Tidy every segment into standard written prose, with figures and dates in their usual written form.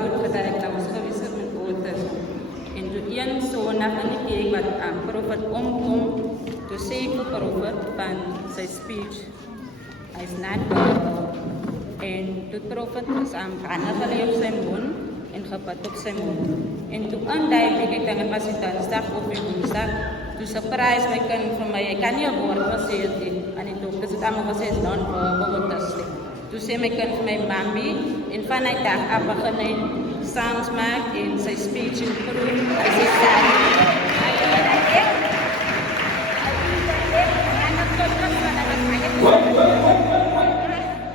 goed gedaan dat ons geweest het met ouders. En toen een zoon van die kerk wat aan profet omkom, toen zei ik voor profet van zijn speech, hij is not verbal. En toen profet was aan kanalen op zijn mond en gepat op zijn mond. En toen aanduidelijk ik denk het was het dinsdag of woensdag, toen surprise my kind van mij, ik kan niet een woord wat zei het en ik dacht dat het allemaal was het non-verbal autistic. Toen zei my kind van mij, mami, en vanuit dag af begin hy sounds maak en sy speech improve. Hy sê, Daddy,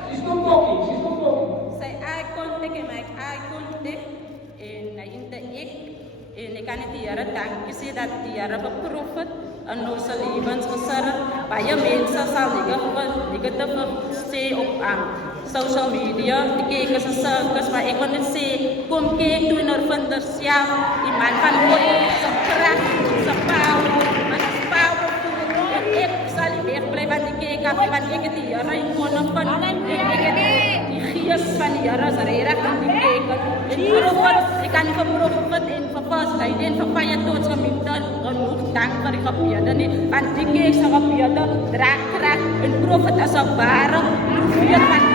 She's not talking. She's not talking. sy eye contact en my eye contact en hy interact en ek kan net die Here dankie sê dat die Here beproef het in ons lewens gesit. Baie mense sal negatief sê op social media, die kyk is 'n sirkus, maar ek wil net sê, kom kyk toe en vind self die man van God, sy krag, sy power, maar sy power en ek sal nie wegbly van die kyk af, want ek het die Here in koning van, ek het die gees van die Here is reg aan die kyk, en ek kan nie verprofet en verpasheid en verpanje tot gemeente genoeg dank vir die gebede nie, want die kyk sy gebede, draak krag en profet as 'n ware profeet van